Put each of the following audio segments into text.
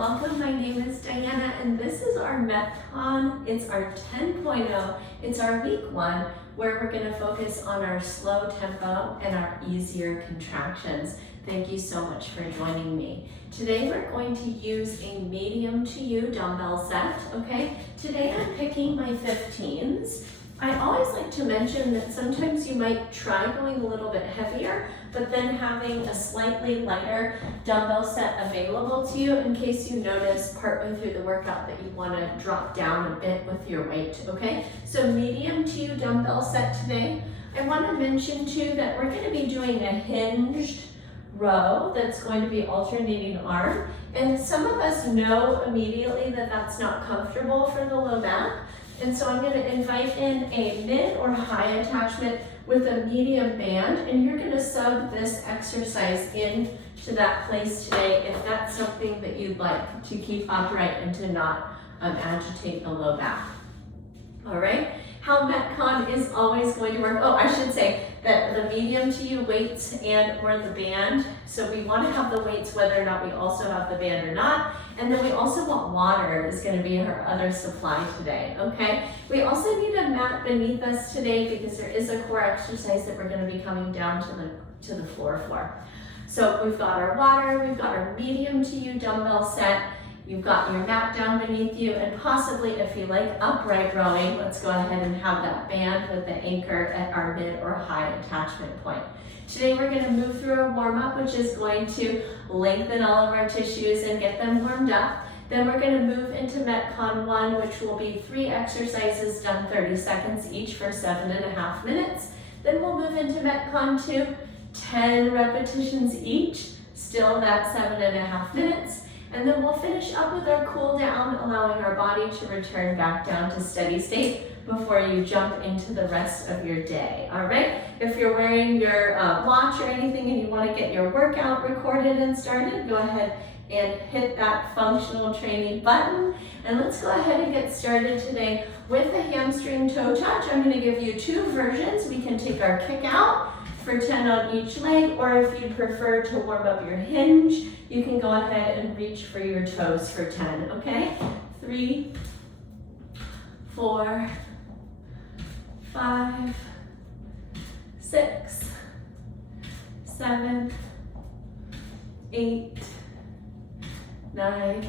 welcome. My name is Diana and this is our MetCon. It's our 10.0. It's our week 1 where we're going to focus on our slow tempo and our easier contractions. Thank you so much for joining me. Today we're going to use a medium to you dumbbell set, okay? Today I'm picking my 15s. I always like to mention that sometimes you might try going a little bit heavier, but then having a slightly lighter dumbbell set available to you in case you notice partway through the workout that you want to drop down a bit with your weight, okay? So medium to you dumbbell set today. I want to mention too that we're going to be doing a hinged row that's going to be alternating arm, and some of us know immediately that that's not comfortable for the low back. And so I'm going to invite in a mid or high attachment with a medium band, and you're going to sub this exercise in to that place today if that's something that you'd like to keep upright and to not agitate the low back. All right, how MetCon is always going to work. Oh, I should say that the medium to you weights and or the band. So we want to have the weights whether or not we also have the band or not. And then we also want water is going to be our other supply today, okay? We also need a mat beneath us today because there is a core exercise that we're going to be coming down to the floor for. So we've got our water, we've got our medium to you dumbbell set, you've got your mat down beneath you, and possibly if you like upright rowing, let's go ahead and have that band with the anchor at our mid or high attachment point. Today we're going to move through a warm-up, which is going to lengthen all of our tissues and get them warmed up. Then we're going to move into MetCon 1, which will be 3 exercises done 30 seconds each for 7.5 minutes. Then we'll move into MetCon 2, 10 repetitions each, still that 7.5 minutes. And then we'll finish up with our cool down, allowing our body to return back down to steady state before you jump into the rest of your day, all right? If you're wearing your watch or anything and you want to get your workout recorded and started, go ahead and hit that functional training button. And let's go ahead and get started today with a hamstring toe touch. I'm going to give you 2 versions. We can take our kick out for 10 on each leg, or if you prefer to warm up your hinge, you can go ahead and reach for your toes for 10, okay? 3, 4, 5, 6, 7, 8, 9,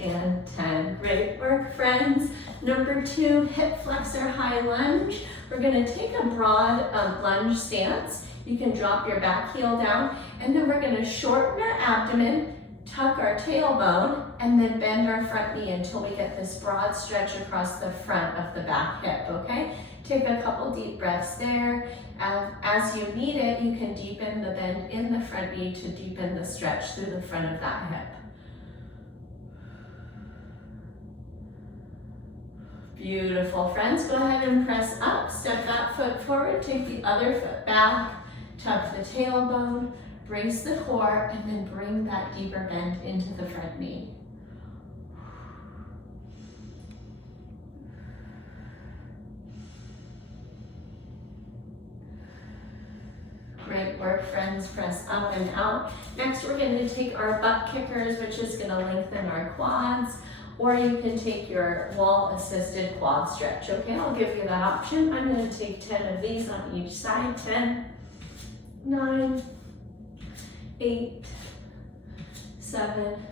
and 10. Great work, friends. Number 2, hip flexor high lunge. We're going to take a broad lunge stance. You can drop your back heel down, and then we're going to shorten our abdomen, tuck our tailbone, and then bend our front knee until we get this broad stretch across the front of the back hip, okay? Take a couple deep breaths there. As you need it, you can deepen the bend in the front knee to deepen the stretch through the front of that hip. Beautiful, friends. Go ahead and press up, step that foot forward, take the other foot back, tuck the tailbone, brace the core, and then bring that deeper bend into the front knee. Great work, friends. Press up and out. Next, we're going to take our butt kickers, which is going to lengthen our quads, or you can take your wall-assisted quad stretch, okay? I'll give you that option. I'm going to take 10 of these on each side. 10, 9, 8, 7,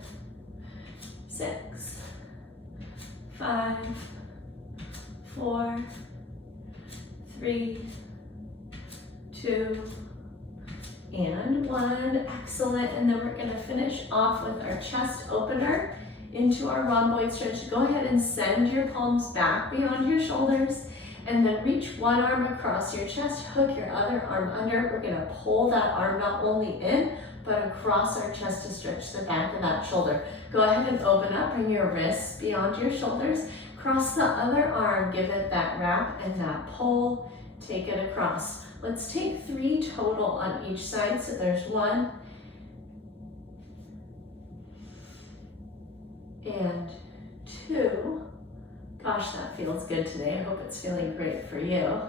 6, 5, 4, 3, 2, and 1. Excellent. And then we're going to finish off with our chest opener into our rhomboid stretch. Go ahead and send your palms back beyond your shoulders, and then reach one arm across your chest, hook your other arm under. We're going to pull that arm not only in, but across our chest to stretch the back of that shoulder. Go ahead and open up, bring your wrists beyond your shoulders, cross the other arm, give it that wrap and that pull, take it across. Let's take 3 total on each side. So there's 1, and 2. Gosh, that feels good today. I hope it's feeling great for you.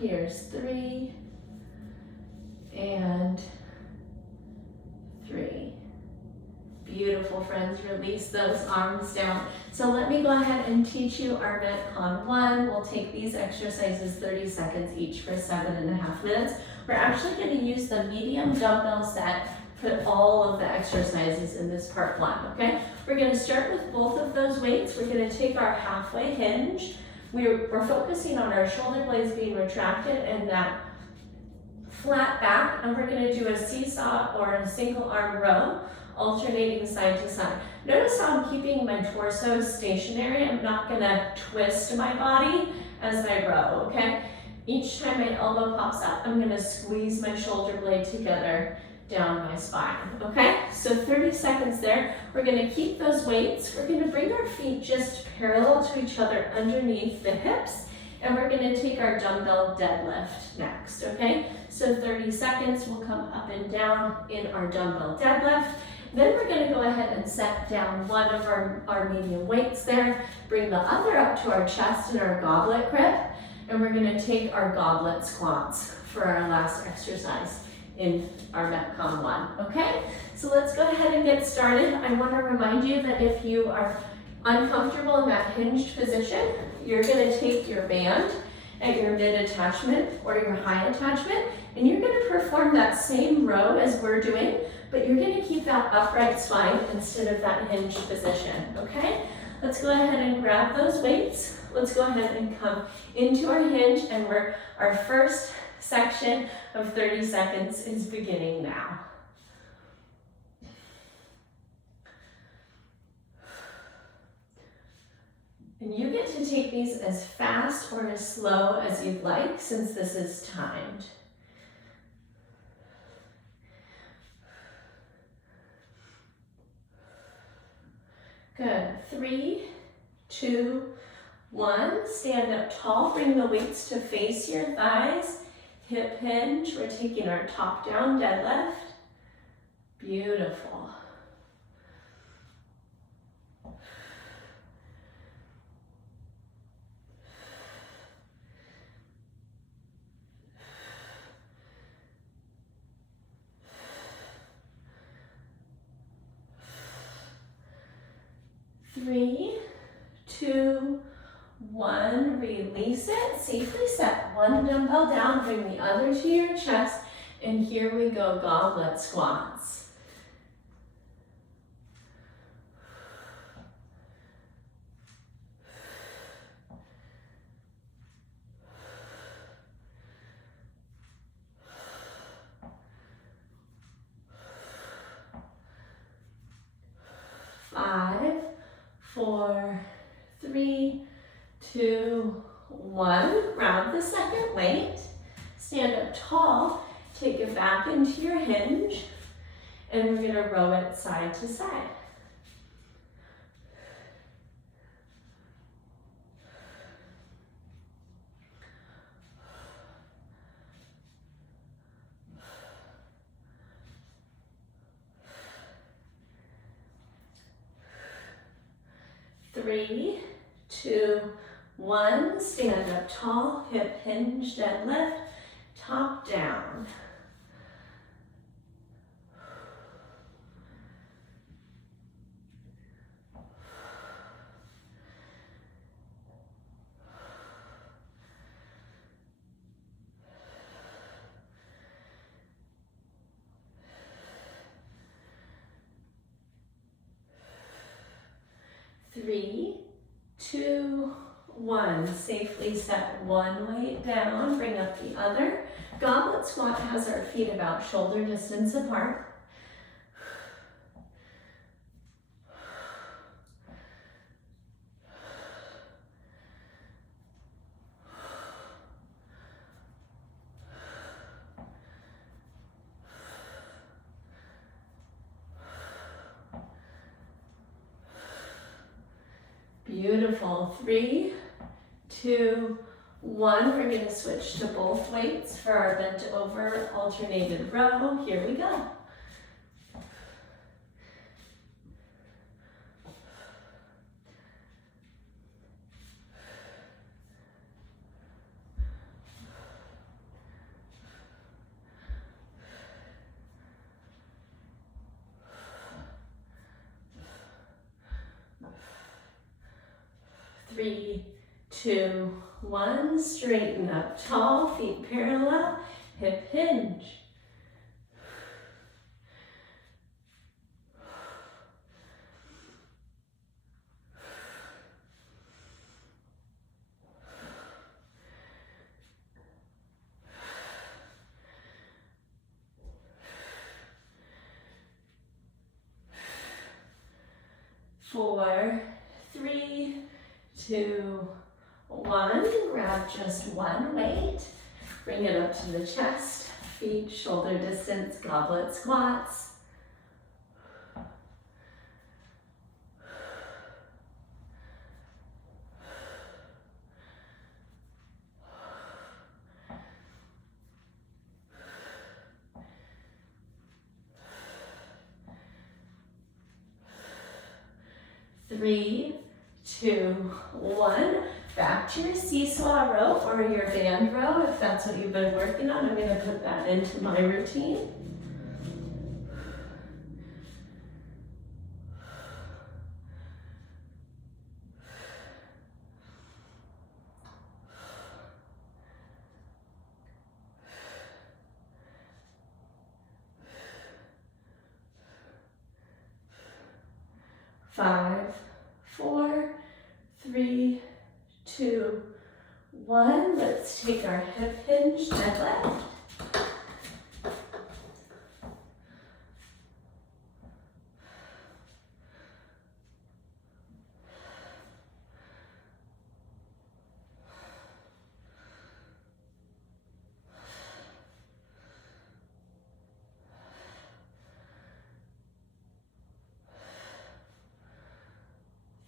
Here's 3, and 3. Beautiful, friends. Release those arms down. So let me go ahead and teach you our MetCon 1. We'll take these exercises 30 seconds each for 7.5 minutes. We're actually going to use the medium dumbbell set for all of the exercises in this part 1, okay? We're going to start with both of those weights. We're going to take our halfway hinge. We're focusing on our shoulder blades being retracted and that flat back, and we're going to do a seesaw or a single arm row, alternating side to side. Notice how I'm keeping my torso stationary. I'm not going to twist my body as I row, okay? Each time my elbow pops up, I'm going to squeeze my shoulder blade together down my spine, okay? So 30 seconds there. We're going to keep those weights. We're going to bring our feet just parallel to each other underneath the hips, and we're going to take our dumbbell deadlift next, okay? So 30 seconds, we'll come up and down in our dumbbell deadlift. Then we're going to go ahead and set down one of our medium weights there, bring the other up to our chest in our goblet grip, and we're going to take our goblet squats for our last exercise in our MetCon 1, okay? So let's go ahead and get started. I want to remind you that if you are uncomfortable in that hinged position, you're going to take your band at your mid attachment or your high attachment, and you're going to perform that same row as we're doing, but you're going to keep that upright spine instead of that hinged position, okay? Let's go ahead and grab those weights. Let's go ahead and come into our hinge, and our first section of 30 seconds is beginning now. And you get to take these as fast or as slow as you'd like, since this is timed. Good. 3, 2, 1. Stand up tall. Bring the weights to face your thighs. Hip hinge. We're taking our top down deadlift. Beautiful. Three, 2, 1, release it. Safely set one dumbbell down, bring the other to your chest, and here we go, goblet squats. Five, 4, 3, 2, 1. Grab the second weight. Stand up tall. Take it back into your hinge. And we're going to row it side to side. Three, 2, 1. Stand up tall, hip hinge, deadlift, top down. Three, 2, 1. Safely set one weight down, bring up the other. Goblet squat has our feet about shoulder distance apart. Beautiful. 3, 2, 1. We're going to switch to both weights for our bent over alternated row. Here we go. 3, 2, 1. Straighten up tall, feet parallel, hip hinge. 4, 3, 2, 1. Grab just one weight. Bring it up to the chest, feet shoulder distance, goblet squats. 3, 2, 1. Back to your seesaw row or your band row if that's what you've been working on. I'm going to put that into my routine. Five, 4, 3, 2, 1. Let's take our hip hinge deadlift.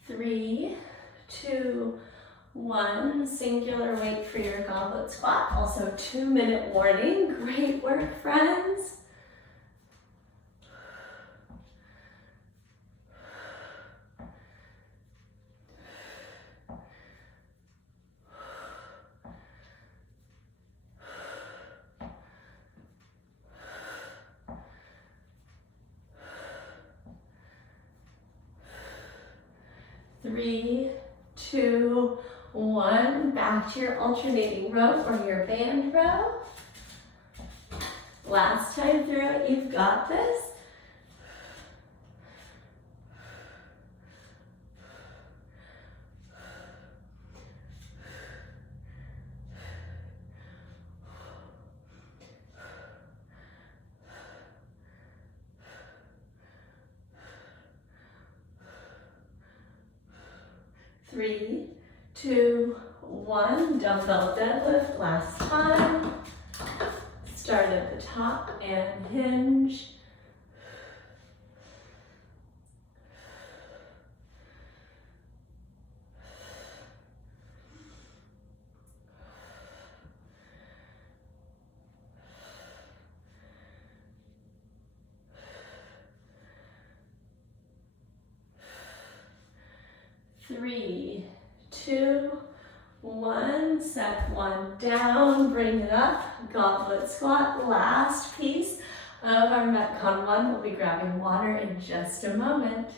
Three, 2, 1. Singular weight for your goblet squat. Also 2-minute warning. Great work, friends. Three, 2, 1. Back to your alternating row or your band row. Last time through it, you've got this. Three, 2, 1. Dumbbell deadlift last time. Start at the top and hinge. Three, 2, 1. Set one down, bring it up, goblet squat. Last piece of our MetCon 1. We'll be grabbing water in just a moment.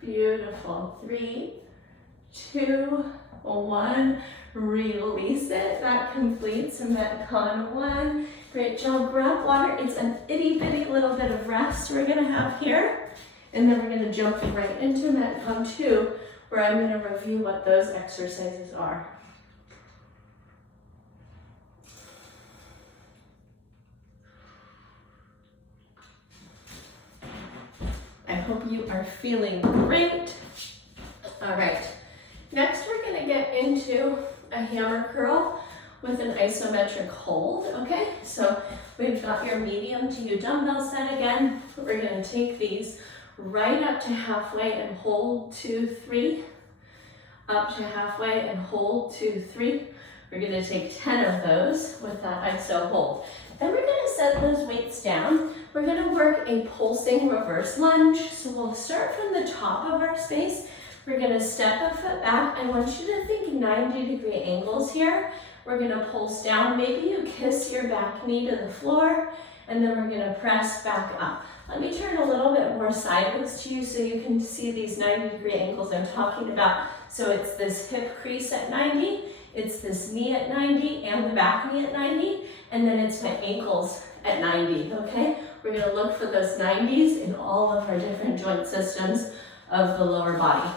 Beautiful. 3, 2, 1. Release it. That completes MetCon 1. Great job. Grab water. It's an itty bitty little bit of rest we're going to have here. And then we're going to jump right into MetCon 2, where I'm going to review what those exercises are. I hope you are feeling great. All right, next we're gonna get into a hammer curl with an isometric hold, okay? So we've got your medium to your dumbbell set again. We're gonna take these right up to halfway and hold 2, 3. Up to halfway and hold 2, 3. We're gonna take 10 of those with that iso hold. Then we're gonna set those weights down. We're gonna work a pulsing reverse lunge. So we'll start from the top of our space. We're gonna step a foot back. I want you to think 90-degree angles here. We're gonna pulse down. Maybe you kiss your back knee to the floor, and then we're gonna press back up. Let me turn a little bit more sideways to you so you can see these 90-degree angles I'm talking about. So it's this hip crease at 90, it's this knee at 90, and the back knee at 90, and then it's my ankles at 90, okay? We're gonna look for those 90s in all of our different joint systems of the lower body.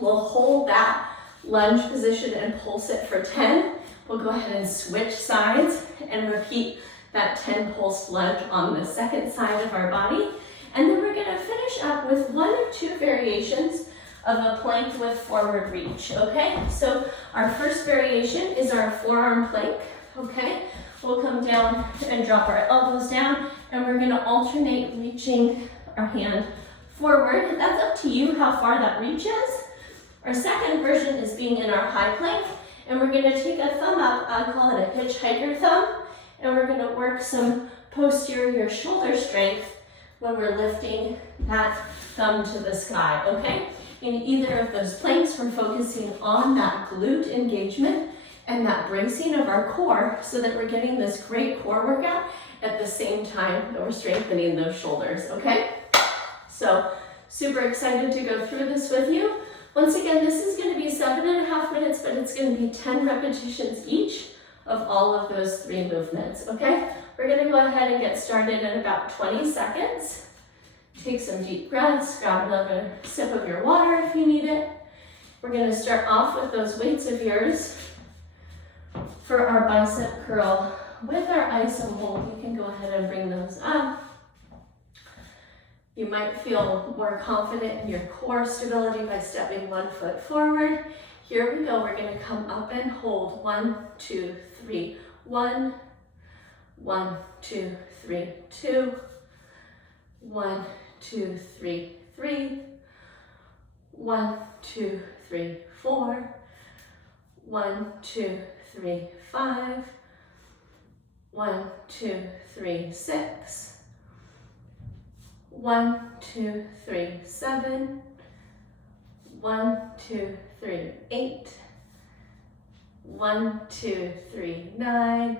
We'll hold that lunge position and pulse it for 10. We'll go ahead and switch sides and repeat that 10 pulse lunge on the second side of our body. And then we're gonna finish up with 1 or 2 variations of a plank with forward reach, okay? So our first variation is our forearm plank, okay? We'll come down and drop our elbows down, and we're gonna alternate reaching our hand forward. That's up to you how far that reaches. Our second version is being in our high plank, and we're gonna take a thumb up, I call it a hitchhiker thumb, and we're gonna work some posterior shoulder strength when we're lifting that thumb to the sky, okay? In either of those planks, we're focusing on that glute engagement and that bracing of our core so that we're getting this great core workout at the same time that we're strengthening those shoulders, okay? So, super excited to go through this with you. Once again, this is gonna be 7.5 minutes, but it's gonna be 10 repetitions each of all of those 3 movements, okay? We're gonna go ahead and get started in about 20 seconds. Take some deep breaths, grab another sip of your water if you need it. We're gonna start off with those weights of yours for our bicep curl. With our iso hold, you can go ahead and bring those up. You might feel more confident in your core stability by stepping 1 foot forward. Here we go, we're gonna come up and hold. 1, 2, 3. 1, 1, 2, 3, 2. 1, 2, 3, 3. 1, 2, 3, 4. 1, 2, 3, 5. 1, 2, 3, 6. 1, 2, 3, 7. 1, 2, 3, 8. 1, 2, 3, 9.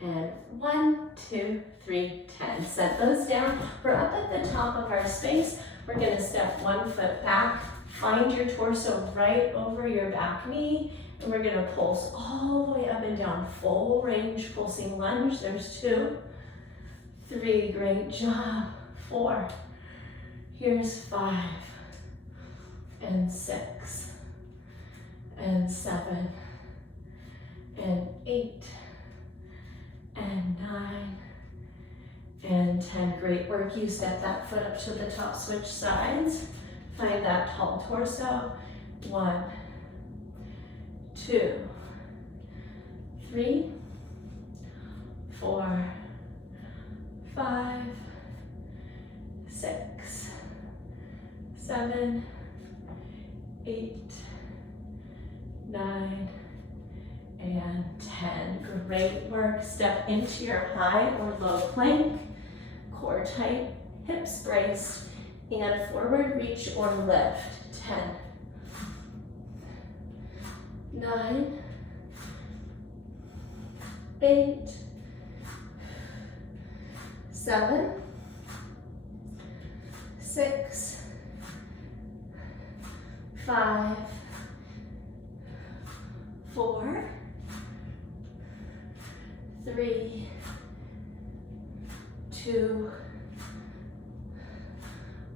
And 1, 2, 3, 10. Set those down. We're up at the top of our space. We're gonna step 1 foot back. Find your torso right over your back knee. And we're gonna pulse all the way up and down. Full range pulsing lunge. There's 2, 3, great job. 4, here's 5, and 6, and 7, and 8, and 9, and 10. Great work. You step that foot up to the top, switch sides. Find that tall torso. 1, 2, 3, 4, 5, 6, 7, 8, 9, and 10. Great work. Step into your high or low plank, core tight, hips braced, and forward reach or lift. 10, 9, 8, 7, 6, 5, 4, 3, 2,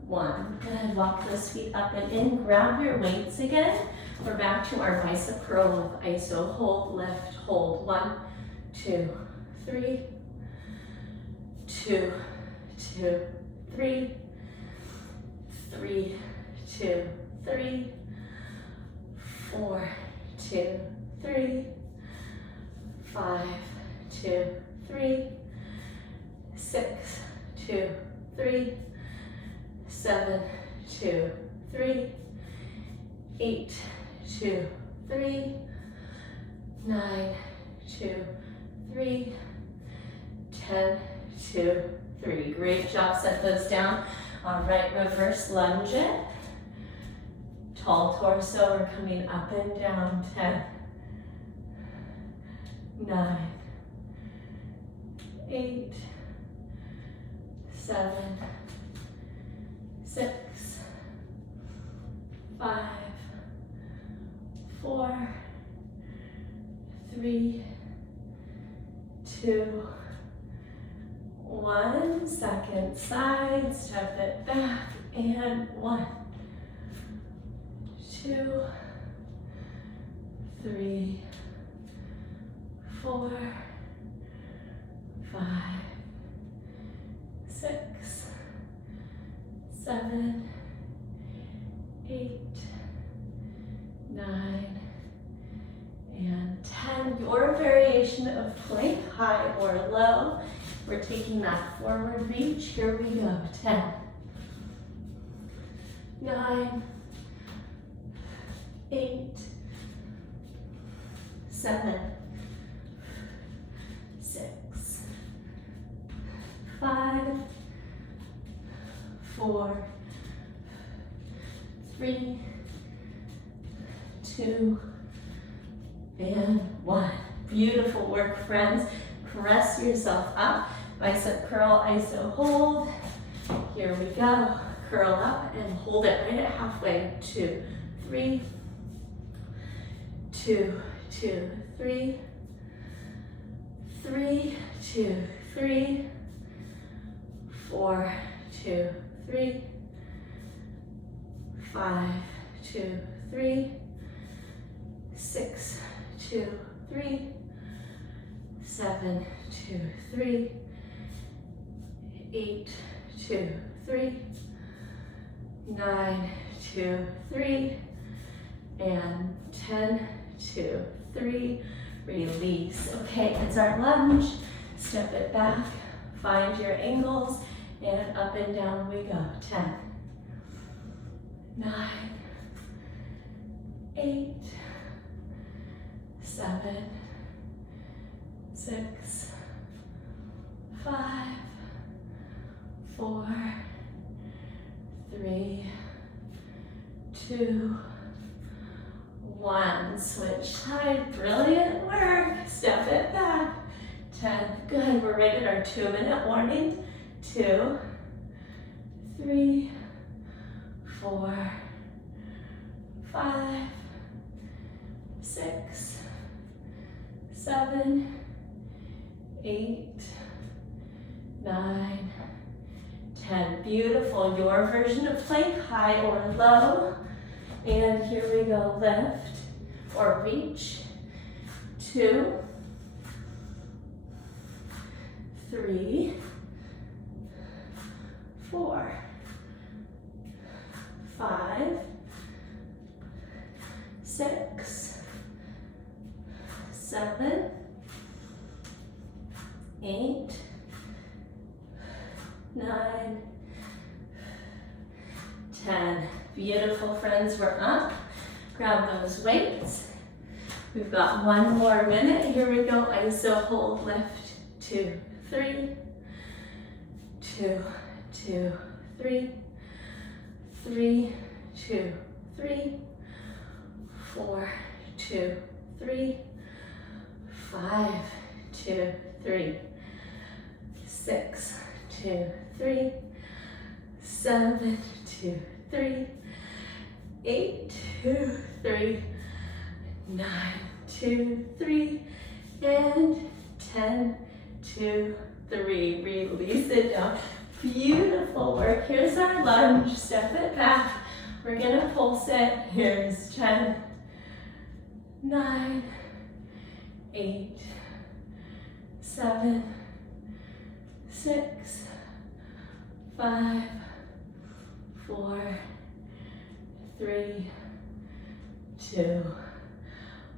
1. Good. Walk those feet up and in. Grab your weights again. We're back to our bicep curl with iso. Hold, lift, hold. 1, 2, 3, 2, 2, 3, 3, 2, 3, 4, 2, 3, 5, 2, 3, 6, 2, 3, 7, 2, 3, 8, 2, 3, 9, 2, 3, 10, 2, 3. Great job. Set those down. All right, reverse lunge it. Tall torso, we're coming up and down. 10, 9, 8, 7, 6, 5, 4, 3, 2, 1. Second side, step it back, and 1, 2, 3, 4, 5, 6, 7, 8, 9, and 10. Your variation of plank, high or low. We're taking that forward reach. Here we go. 10, 9, 8, 7, 6, 5, 4, 3, 2, and 1. Beautiful work, friends. Press yourself up. Bicep curl, iso hold. Here we go. Curl up and hold it right at halfway. 2, 3, 2, 2, 3, 3, 2, 3, 4, 2, 3, 5, 2, 3, 6, 2, 3, 7, 2, 3, 8, 2, 3, 9, 2, 3, and 10, 2, 3, release. Okay, it's our lunge. Step it back, find your angles, and up and down we go. 10, 9, 8, 7, 6, 5, 4, 3, 2, 1. Switch side. Brilliant work. Step it back. 10. Good. We're right at our 2-minute warning. 2, 3, 4, 5, 6, 7, 8, 9, 10. Beautiful. Your version of plank, high or low. And here we go. Lift or reach. 2, 3, 4, 5, 6, 7, 8, 9, 10. Beautiful, friends. We're up. Grab those weights. We've got 1 more minute. Here we go. Iso hold, lift. 2, 3, 2, 2, 3, 3, 2, 3, 4, 2, 3, 5, 2, 3, 6, 2, 3, 7, 2, 3, 8, 2, 3, 9, 2, 3, and 10, 2, 3. Release it down. Beautiful work. Here's our lunge. Step it back. We're gonna pulse it. Here's 10, 9, 8, 7, 6, 5, 4, 3, 2,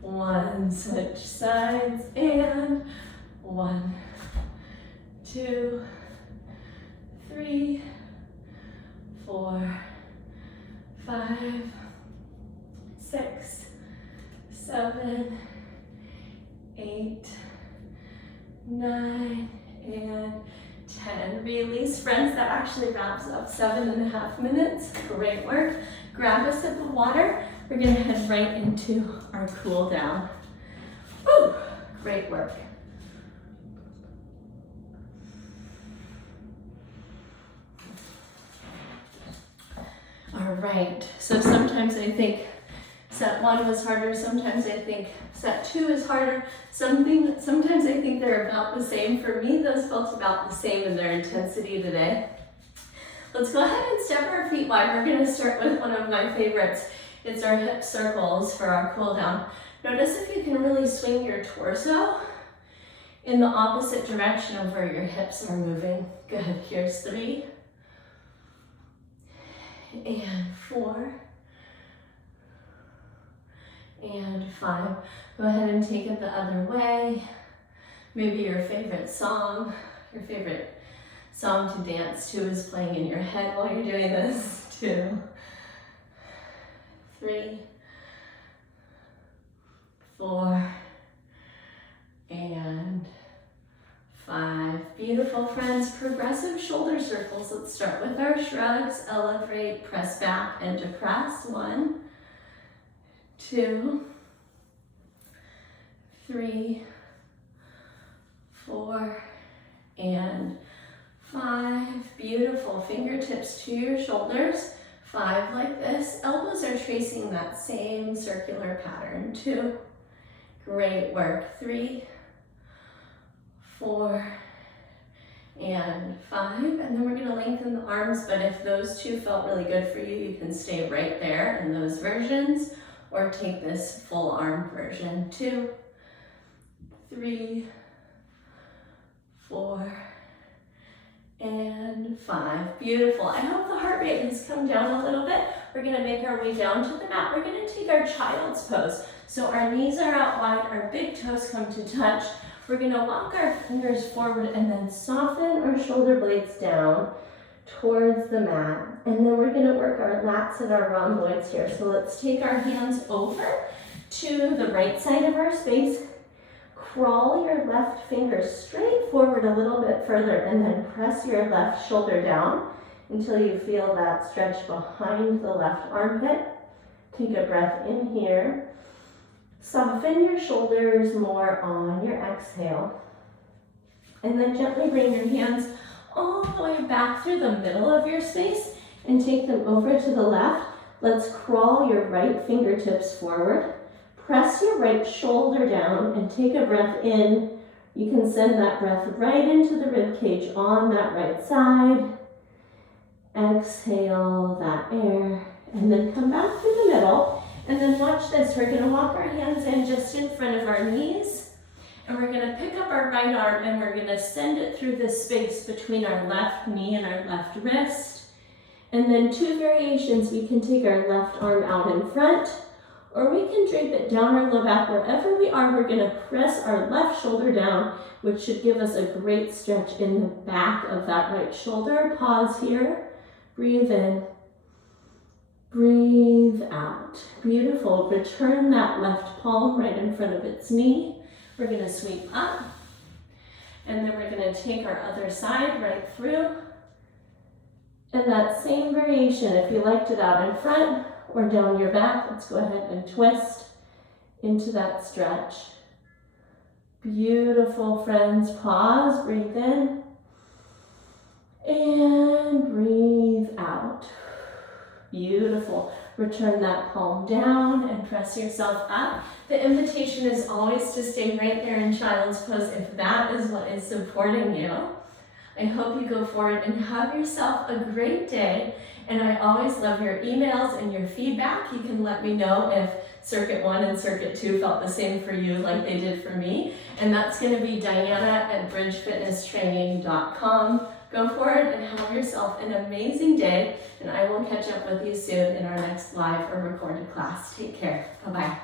1. Switch sides and 1, 2, 3, 4, 5, 6, 7, 8, 9, and 10. Release, friends. That actually actually wraps up 7.5 minutes. Great work. Grab a sip of water. We're gonna head right into our cool down. Woo! Great work. All right, so sometimes I think set 1 was harder, sometimes I think set 2 is harder, sometimes I think they're about the same. For me, those felt about the same in their intensity today. Let's go ahead and step our feet wide. We're gonna start with one of my favorites. It's our hip circles for our cool down. Notice if you can really swing your torso in the opposite direction of where your hips are moving. Good, here's 3, and 4, and 5. Go ahead and take it the other way. Maybe your favorite song to dance to is playing in your head while you're doing this. 2, 3, 4, and 5. Beautiful, friends. Progressive shoulder circles. Let's start with our shrugs. Elevate, press back, and depress. 1, 2, 3, 4, and 5. Beautiful. Fingertips to your shoulders. 5 like this. Elbows are tracing that same circular pattern. 2. Great work. 3, 4, and 5. And then we're going to lengthen the arms, but if those 2 felt really good for you, you can stay right there in those versions or take this full arm version. 2, 3, 4, and 5. Beautiful. I hope the heart rate has come down a little bit. We're going to make our way down to the mat. We're going to take our child's pose. So our knees are out wide, our big toes come to touch. We're going to walk our fingers forward and then soften our shoulder blades down towards the mat. And then we're going to work our lats and our rhomboids here. So let's take our hands over to the right side of our space. Crawl your left finger straight forward a little bit further and then press your left shoulder down until you feel that stretch behind the left armpit. Take a breath in here. Soften your shoulders more on your exhale. And then gently bring your hands all the way back through the middle of your space and take them over to the left. Let's crawl your right fingertips forward. Press your right shoulder down and take a breath in. You can send that breath right into the rib cage on that right side. Exhale that air and then come back through the middle. And then watch this. We're going to walk our hands in just in front of our knees. And we're going to pick up our right arm and we're going to send it through the space between our left knee and our left wrist. And then 2 variations. We can take our left arm out in front, or we can drape it down our low back. Wherever we are, we're going to press our left shoulder down, which should give us a great stretch in the back of that right shoulder. Pause here. Breathe in. Breathe out. Beautiful. Return that left palm right in front of its knee. We're going to sweep up. And then we're going to take our other side right through. And that same variation, if you liked it out in front or down your back, let's go ahead and twist into that stretch. Beautiful, friends. Pause, breathe in, and breathe out. Beautiful. Return that palm down and press yourself up. The invitation is always to stay right there in child's pose if that is what is supporting you. I hope you go forward and have yourself a great day. And I always love your emails and your feedback. You can let me know if Circuit 1 and Circuit 2 felt the same for you like they did for me. And that's going to be Diana@bridgefitnesstraining.com. Go forward and have yourself an amazing day. And I will catch up with you soon in our next live or recorded class. Take care. Bye-bye.